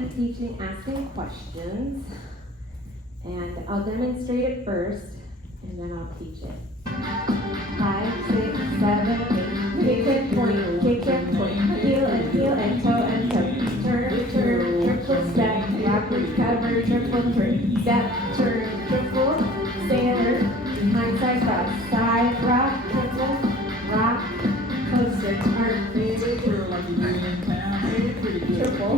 I'm teaching Askin Questions, and I'll demonstrate it first, and then I'll teach it. 5, 6, 7, 8, kick and point, heel and toe, turn, triple step, rock, recover, triple turn, step, turn, triple, sailor, behind side cross, side, rock, rock, coaster, turn, triple.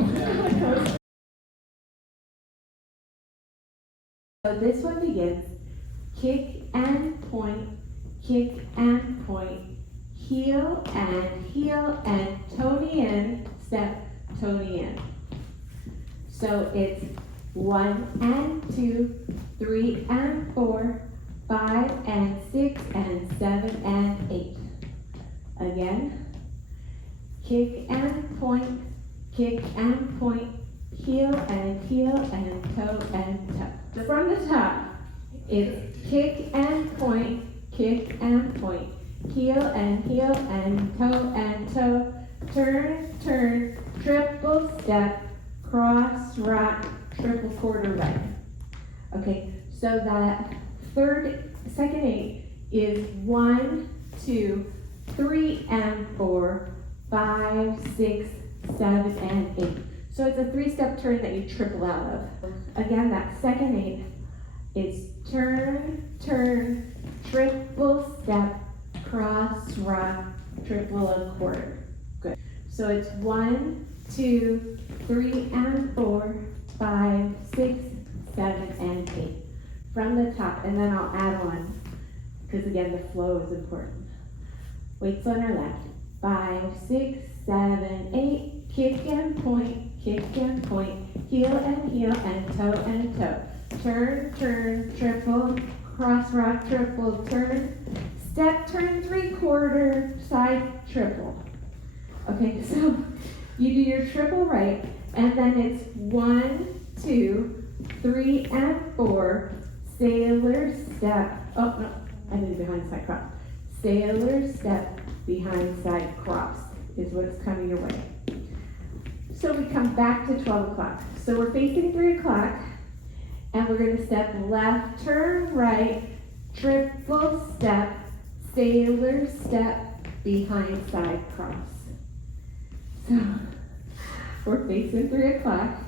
So this one begins, kick and point, heel and Tony in, step, Tony in. So it's 1 and 2, 3 and 4, 5 and 6 and 7 and 8. Again, kick and point, heel and toe and toe. From the top, it's kick and point, heel and toe, turn, triple step, cross, rock, triple quarter right. Okay, so that second 8 is 1, 2, 3 and 4, 5, 6, 7 and 8. So it's a 3-step turn that you triple out of. Again, that second 8 is turn, triple step, cross, rock, triple a quarter. Good. So it's 1, 2, 3 and 4, 5, 6, 7 and 8. From the top, and then I'll add on, because again, the flow is important. Weights on our left. 5, 6, 7, 8, kick and point, heel and toe. Turn, triple, cross rock, triple, turn, step, turn, 3/4, side, triple. Okay, so you do your triple right, and then it's 1, 2, 3 and 4, sailor step, oh no, I did behind side cross. Sailor step, behind side cross is what's coming your way. So we come back to 12 o'clock. So we're facing 3 o'clock, and we're going to step left, turn right, triple step, sailor step, behind side cross. So we're facing 3 o'clock,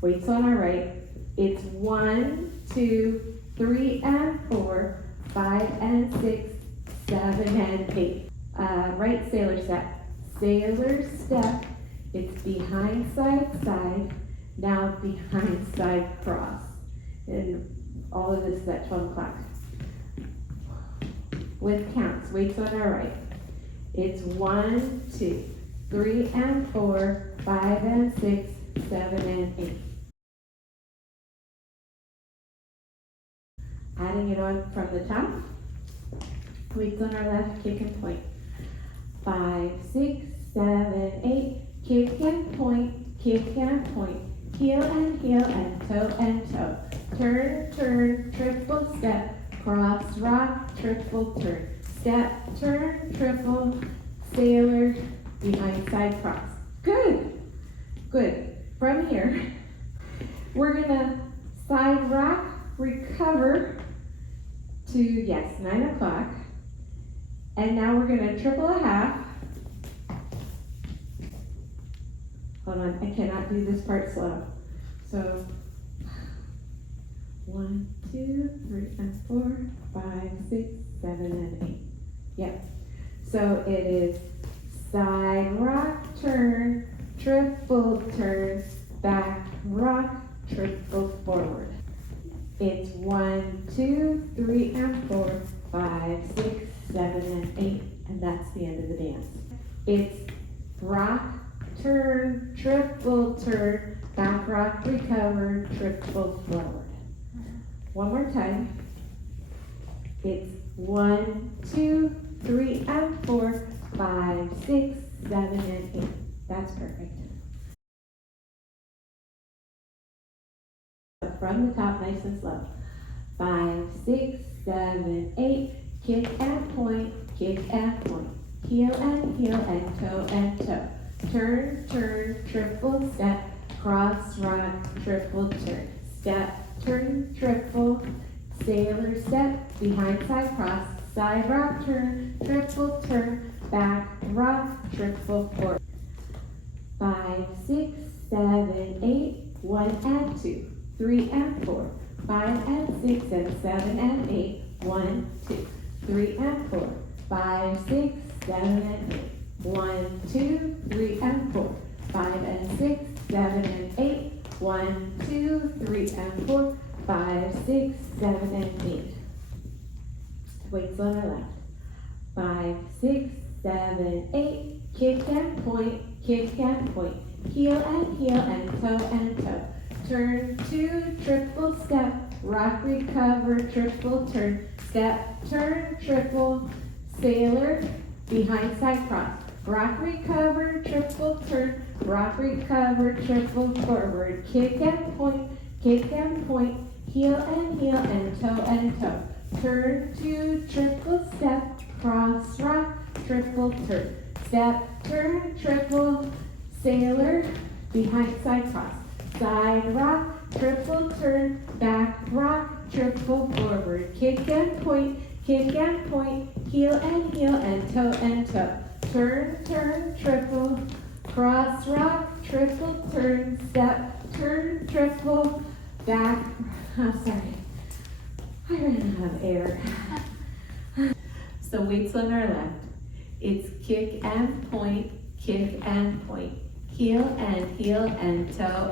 weights on our right. It's 1, 2, 3 and 4, 5 and 6, 7 and 8. Right sailor step, it's behind side, now behind side cross. And all of this is at 12 o'clock. With counts, weights on our right. It's 1, 2, 3 and 4, 5 and 6, 7 and 8. Adding it on from the top. Weights on our left, kick and point. 5, 6, 7, 8, kick and point, heel and toe. Turn, triple step, cross, rock, triple turn. Step, turn, triple, sailor, behind side cross. Good. From here, we're gonna side rock, recover to, 9 o'clock. And now we're gonna triple a half. Hold on, I cannot do this part slow. So, 1, 2, 3 and 4, 5, 6, 7 and 8. Yep. So it is side rock, turn, triple turn, back rock, triple forward. It's 1, 2, 3 and 4, 5, 6, 7 and 8, and that's the end of the dance. It's rock, turn, triple turn, back rock, recover, triple forward. One more time. It's 1, 2, 3 and 4, 5, 6, 7 and 8. That's perfect. From the top, nice and slow. 5, 6, 7, 8, kick and point, heel and toe. Turn, triple step, cross rock, triple turn, step, turn, triple, sailor step, behind side rock, turn, triple turn, back rock, triple forward. 5, 6, 7, 8, 1 and 2, 3 and 4, 5 and 6 and 7 and 8, 1, 2, 3 and 4, 5, 6, 7 and 8, 1, 2, 3 and 4, 5 and 6, 7 and 8, 1, 2, 3 and 4, 5, 6, 7 and 8. Weights on our left. 5, 6, 7, 8. Kick and point, kick and point. Heel and toe. Turn 2, triple step. Rock, recover, triple turn. Step, turn, triple. Sailor, behind side cross. Rock, recover, triple turn. Rock, recover, triple forward. Kick and point, heel and toe. Turn 2, triple step, cross rock, triple turn. Step, turn, triple, sailor, behind side cross. Side rock, triple turn, back rock, triple forward. Kick and point, heel and toe. Turn, triple, cross rock, triple turn, step, turn, triple, back, I ran out of air. So weights on our left. It's kick and point, heel and toe.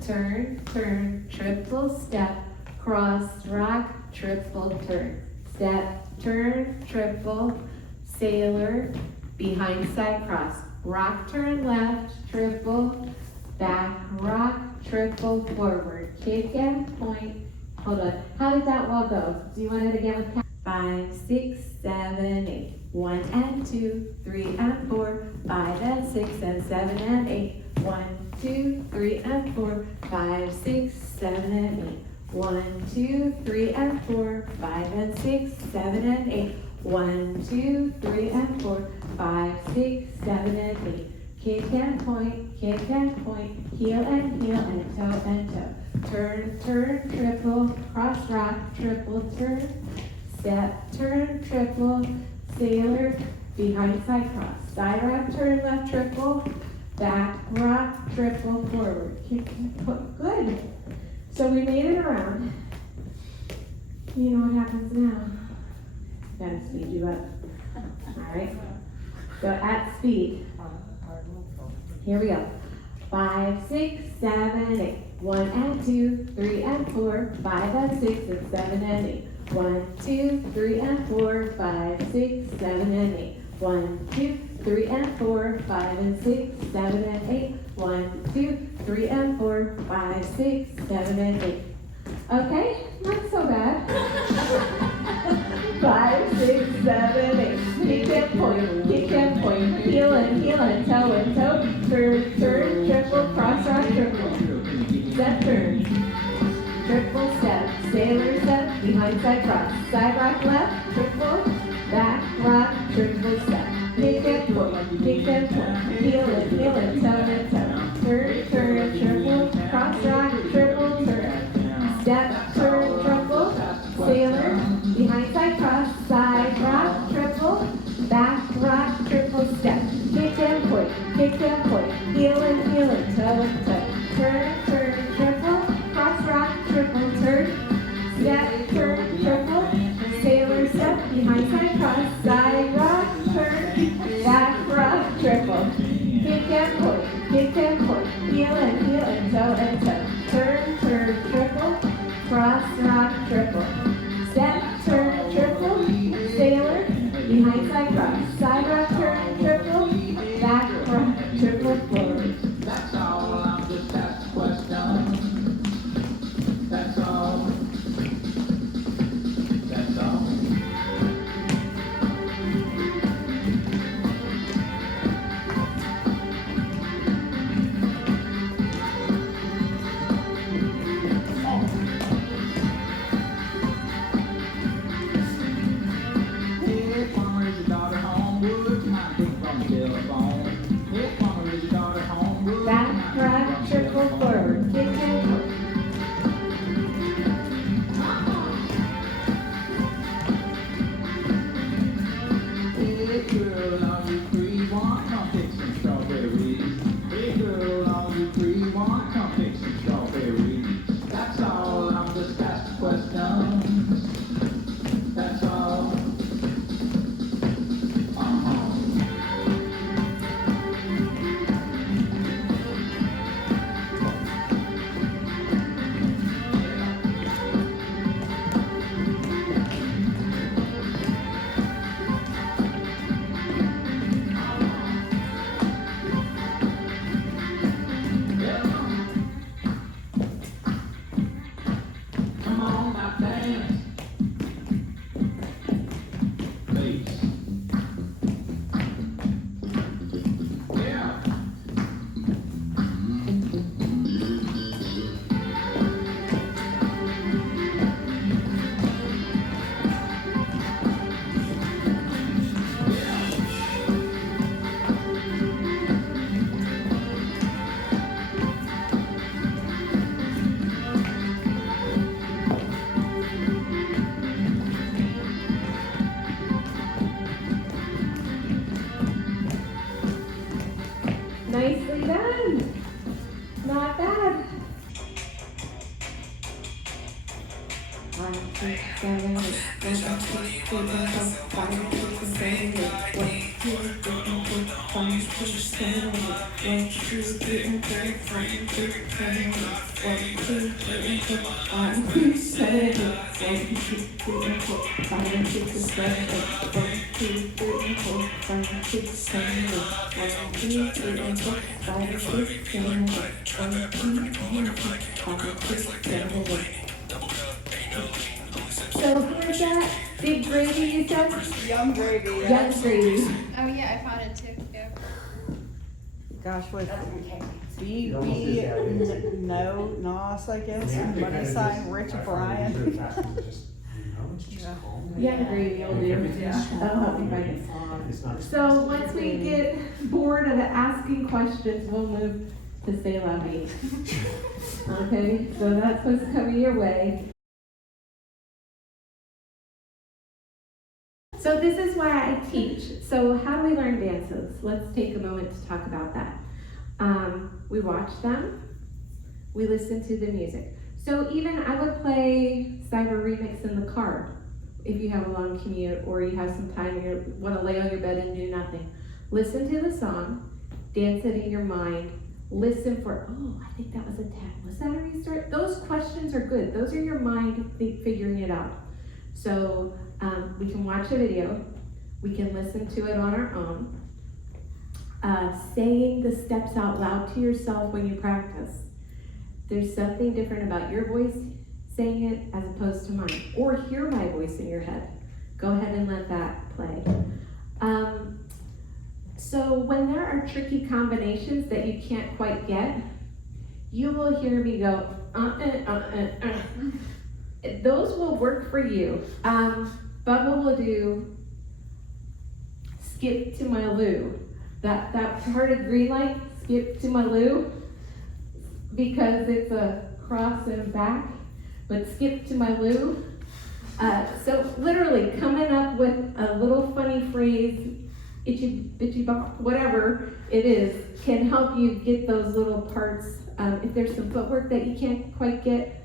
Turn, triple step, cross rock, triple turn. Step, turn, triple, sailor, behind side cross. Rock, turn left, triple, back rock, triple forward. Kick and point. Hold on. How did that wall go? Do you want it again with 5, 6, 7, 8. 1 and 2, 3 and 4, 5 and 6 and 7 and 8. 1, 2, 3 and 4, 5, 6, 7 and 8. 1, 2, 3 and 4, 5 and 6, 7 and 8. 1, 2, 3 and 4, 5, 6, 7 and 8. Kick and point, heel and toe. Turn, triple, cross rock, triple turn. Step, turn, triple, sailor, behind side cross. Side rock, turn left, triple, back rock, triple forward. Kick and point. Good. So we made it around. You know what happens now? Gotta speed you up. All right. So at speed. Here we go. 5, 6, 7, 8. 1 and 2, 3 and 4, 5 and 6 and 7 and 8. 1, 2, 3 and 4, 5, 6, 7 and 8. 1, 2, 3 and 4, 5 and 6, 7 and 8. 1, 2, 3 and 4, 5, 6, 7 and 8. Okay, not so bad. 5, 6, 7, 8. Kick and point, heel and toe. Turn, triple, cross rock, triple. Step, turn, triple step, sailor step, behind side cross. Side rock left, triple, back rock, triple step. Kick and point, heel and toe. Turn, triple, cross rock, triple turn. Step, turn, triple, sailor, behind side cross. Side rock, triple, back rock, triple step. Kick and point, heel and toe. Turn, triple, cross rock, triple turn. Step, turn, triple, sailor step, behind side cross. Side rock, turn, back rock, triple. Kick and point, not bad. 1, 2, 7, 8, 1, 2, 3, 4, 5, 6, 7, 8. 1, 2, 3, 4, 5, 6, 7, 8. 1, 2, 3, 4, 5, 6, 7, 8. 1, 2, 3, 4, 5, 6, 7, 8. 1, 2, 3, 4, 5, 6, 7, 8. 1, 2, 3, 4, 5, 6, 7, 8. 1, 2, 3, 4, 5, 6, 7, 8. 1, 2, 3, 4, 5, 6, 7, 8. So who is that? Big Gravy, you said? Young Gravy. Young Gravy. Oh yeah, I found it too. Yeah. Gosh, with B, You almost B, did that, didn't no, Nos, I guess, Yeah, and they money kinda sign, just- Rich I find Brian. it easier faster to just, it's just Yeah. calm. Young Gravy will do. That'll help you find it. It's not. So once we get bored of asking questions, we'll move to Say La Vie. Okay, so that's what's coming your way. So this is why I teach. So how do we learn dances? Let's take a moment to talk about that. We watch them, we listen to the music. So even I would play Cyber Remix in the car if you have a long commute or you have some time and you want to lay on your bed and do nothing. Listen to the song, dance it in your mind, listen for, oh, I think that was a tap. Was that a restart? Those questions are good. Those are your mind figuring it out. So we can watch a video, we can listen to it on our own. Saying the steps out loud to yourself when you practice. There's something different about your voice saying it as opposed to mine. Or hear my voice in your head. Go ahead and let that play. So when there are tricky combinations that you can't quite get, you will hear me go, Those will work for you. Bubba will do skip to my loo. That part of green light, skip to my loo, because it's a cross and back, but skip to my loo. So literally coming up with a little funny phrase, itchy bitchy bop, whatever it is, can help you get those little parts. If there's some footwork that you can't quite get,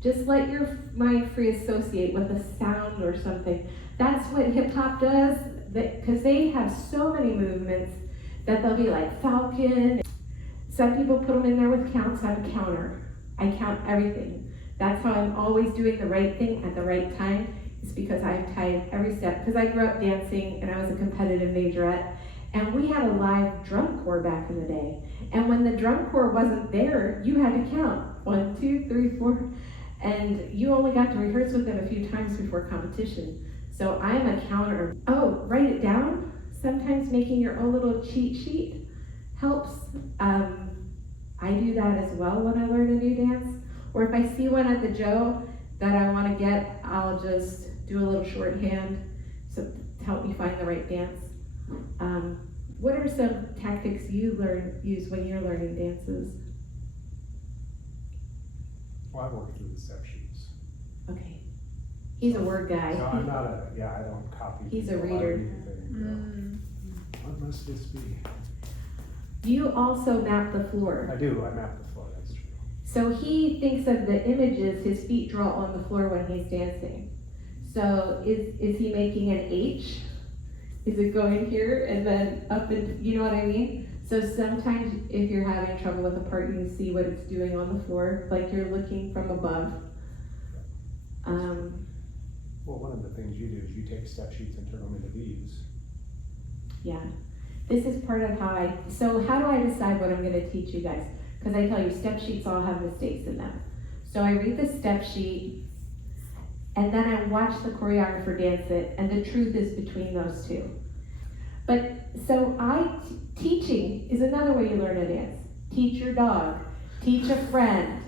just let your mind free associate with a sound or something. That's what hip hop does, because they have so many movements that they'll be like falcon. Some people put them in there with counts. I'm a counter. I count everything. That's how I'm always doing the right thing at the right time. It's because I've tied every step. Because I grew up dancing and I was a competitive majorette. And we had a live drum corps back in the day. And when the drum corps wasn't there, you had to count 1, 2, 3, 4. And you only got to rehearse with them a few times before competition. So I'm a counter. Oh, write it down. Sometimes making your own little cheat sheet helps. I do that as well when I learn a new dance. Or if I see one at the Joe that I want to get, I'll just do a little shorthand to help me find the right dance. What are some tactics you use when you're learning dances? Well, I work through the step sheets. Okay. He's a word guy. So I'm not I don't copy. He's a people. I reader. read anything. What must this be? You also map the floor. I do, I map the floor, that's true. So he thinks of the images his feet draw on the floor when he's dancing. So is he making an H? Is it going here and then up and, you know what I mean? So sometimes if you're having trouble with a part, you can see what it's doing on the floor, like you're looking from above. Well, one of the things you do is you take step sheets and turn them into these. Yeah, this is part of how so how do I decide what I'm gonna teach you guys? Because I tell you, step sheets all have mistakes in them. So I read the step sheet, and then I watch the choreographer dance it, and the truth is between those two. But, so teaching is another way you learn a dance. Teach your dog, teach a friend,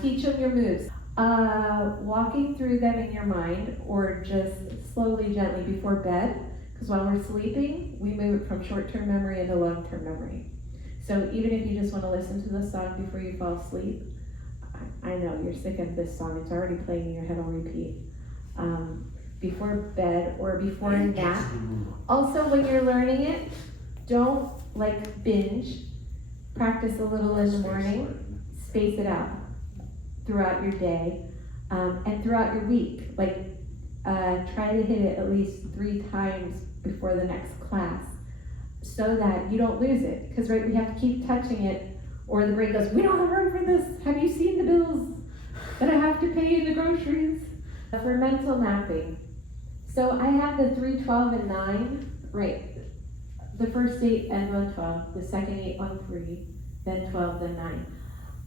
teach them your moves. Walking through them in your mind, or just slowly, gently before bed, because while we're sleeping, we move it from short-term memory into long-term memory. So even if you just want to listen to the song before you fall asleep, I know you're sick of this song, it's already playing in your head on repeat. Before bed or before a nap. Also, when you're learning it, don't binge. practice a little in the morning, space it out throughout your day, and throughout your week. Like, try to hit it at least 3 times before the next class, so that you don't lose it. Because, right, we have to keep touching it, or the brain goes, we don't have room for this. Have you seen the bills that I have to pay in the groceries? For mental mapping. So I have the 3, 12, and 9, right. The first 8 and 1, 12, the second 8, 1, 3, then 12, then 9.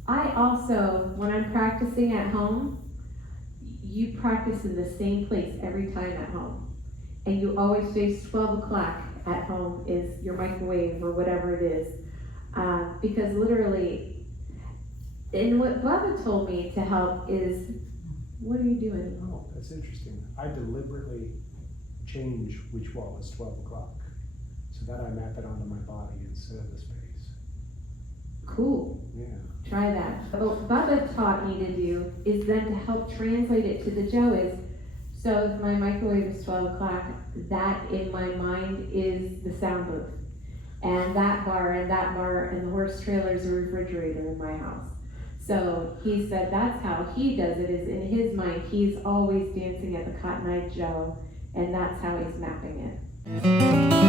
I also, when I'm practicing at home, you practice in the same place every time at home. And you always face 12 o'clock at home is your microwave or whatever it is. Because literally, and what Bubba told me to help is, what are you doing? Oh, that's interesting. I deliberately change which wall is 12 o'clock, so that I map it onto my body instead of the space. Cool. Yeah. Try that. What Bubba taught me to do is then to help translate it to the Joe is, so if my microwave is 12 o'clock, that in my mind is the sound booth. And that bar and the horse trailer is a refrigerator in my house. So he said that's how he does it, is in his mind, he's always dancing at the Cotton Eye Joe, and that's how he's mapping it.